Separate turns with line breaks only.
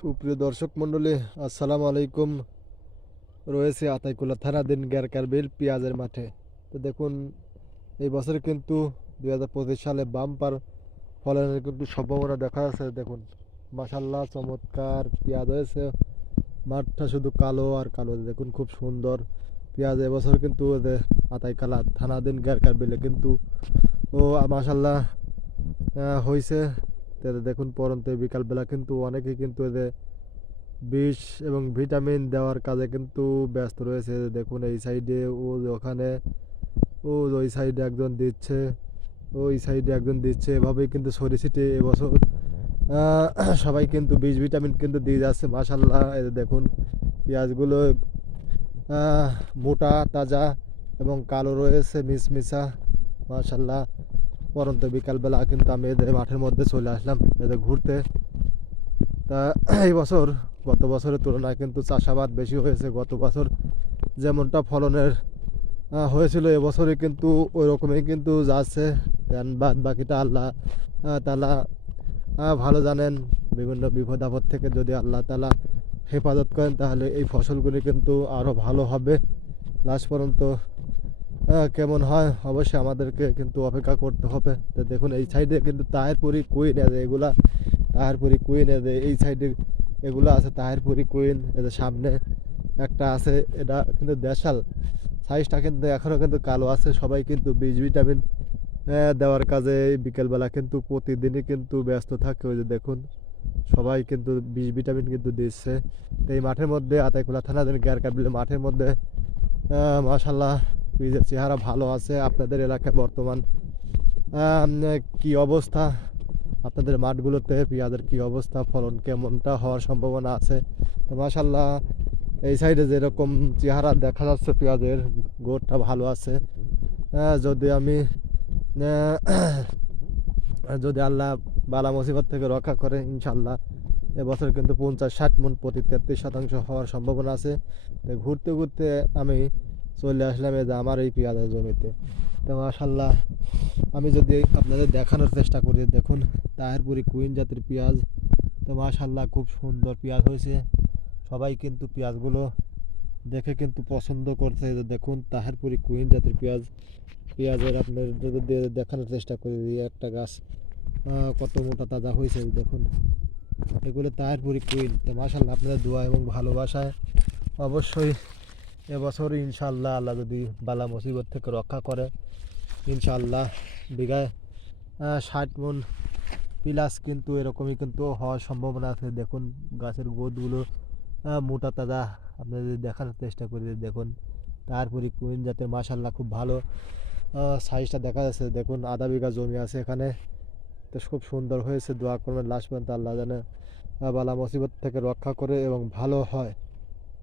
সুপ্রিয় দর্শক মণ্ডলী, আসসালামু আলাইকুম। রয়েছে আতাইকুলা থানাদিন গ্যারকারবিল পেঁয়াজের মাঠে। তো দেখুন, এই বছরে কিন্তু দুই হাজার পঁচিশ সালে বাম্পার ফলনের কিন্তু সম্ভাবনা দেখা যাচ্ছে, দেখুন। মাসাল্লাহ চমৎকার পেঁয়াজ হয়েছে। মাঠটা শুধু কালো আর কালো, দেখুন খুব সুন্দর পেঁয়াজ। এবছর কিন্তু আতাইকালা থানাদিন গ্যারকারবিলে কিন্তু ও মাসাল্লাহ হয়েছে তাতে দেখুন, পরন্তে বিকালবেলা কিন্তু অনেকেই কিন্তু এদের বিষ এবং ভিটামিন দেওয়ার কাজে কিন্তু ব্যস্ত রয়েছে। দেখুন, এই সাইডে ও ওখানে, ও ওই সাইডে একজন দিচ্ছে ওই সাইডে একজন দিচ্ছে। এভাবেই কিন্তু সরি ছিটে এবছর সবাই কিন্তু বিষ, ভিটামিন কিন্তু দিয়ে যাচ্ছে মাসাল্লাহ দেখুন, পেঁয়াজগুলো মোটা, তাজা এবং কালো রয়েছে মিসমিসা মাশাল্লাহ পরন্ত বিকালবেলা কিন্তু আমি এদের মাঠের মধ্যে চলে আসলাম, এদের ঘুরতে। তা এই বছর, গত বছরের তুলনায় কিন্তু চাষাবাদ বেশি হয়েছে। গত বছর যেমনটা ফলনের হয়েছিল এবছরে কিন্তু ওই রকমই কিন্তু যাচ্ছে। বাদ বাকিটা আল্লাহ তালা ভালো জানেন। বিভিন্ন বিপদ আপদ থেকে যদি আল্লাহ তালা হেফাজত করেন, তাহলে এই ফসলগুলি কিন্তু আরও ভালো হবে। লাস্ট পর্যন্ত কেমন হয়? অবশ্যই আমাদেরকে কিন্তু অপেক্ষা করতে হবে। তো দেখুন এই সাইডে কিন্তু তাহেরপুরি কুইন এদের এগুলা তাহেরপুরি কুইন এদের এই সাইডে এগুলো আছে তাহেরপুরি কুইন এদের সামনে একটা আছে এটা কিন্তু দেশাল। সাইজটা কিন্তু এখনও কিন্তু কালো আছে সবাই কিন্তু বীজ ভিটামিন দেওয়ার কাজে বিকেলবেলা কিন্তু প্রতিদিনই কিন্তু ব্যস্ত থাকে। ওই যে দেখুন সবাই কিন্তু বীজ ভিটামিন কিন্তু দিচ্ছে। তো এই মাঠের মধ্যে আতাইকুলা গ্যার কাটবিলে মাঠের মধ্যে আহ, মাশাল্লাহ বীজের চেহারা ভালো আছে আপনাদের এলাকায় বর্তমান। কি অবস্থা? আপনাদের মাঠগুলোতে পেঁয়াজের কি অবস্থা? ফলন কেমনটা হওয়ার সম্ভাবনা আছে? তো মাশাল্লাহ এই সাইডে যেরকম চেহারা দেখা যাচ্ছে পেঁয়াজের, গোড়টা ভালো আছে। যদি আমি যদি আল্লাহ বালা মুসিবত থেকে রক্ষা করে ইনশাল্লাহ এবছর কিন্তু পঞ্চাশ, ষাট মন প্রতি তেত্রিশ শতাংশ হওয়ার সম্ভাবনা আছে। ঘুরতে ঘুরতে আমি চলে আসলাম এই যে আমার এই পেঁয়াজের জমিতে। তো মাশাল্লাহ আমি যদি আপনাদের দেখানোর চেষ্টা করি, দেখুন, তাহেরপুরি কুইন জাতের পেঁয়াজ। তো মাশাল্লাহ খুব সুন্দর পেঁয়াজ হয়েছে। সবাই কিন্তু পেঁয়াজগুলো দেখে কিন্তু পছন্দ করছে। দেখুন, তাহেরপুরি কুইন জাতের পেঁয়াজ। পেঁয়াজের আপনার দেখানোর চেষ্টা করি একটা গাছ কত মোটা তাজা হয়েছে দেখুন। এগুলো তাহেরপুরি কুইন। তো মাশাল্লাহ আপনাদের দোয়া এবং ভালোবাসায় অবশ্যই এবছর ইনশাল্লাহ আল্লাহ যদি বালা মুসিবত থেকে রক্ষা করে ইনশাল্লাহ বিঘায় ষাট মন প্লাস কিন্তু এরকমই কিন্তু হওয়ার সম্ভাবনা আছে। দেখুন গাছের গোদগুলো মোটা তাজা। আপনি যদি দেখার চেষ্টা করি, দেখুন তারপরে কুইন জাতের মাশাল্লাহ খুব ভালো। সাইজটা দেখা যাচ্ছে, দেখুন আধা বিঘা জমি আছে এখানে। তো খুব সুন্দর হয়েছে, দোয়া করবেন লাস্ট পর্যন্ত আল্লাহ জানে বালা মুসিবত থেকে রক্ষা করে এবং ভালো হয়।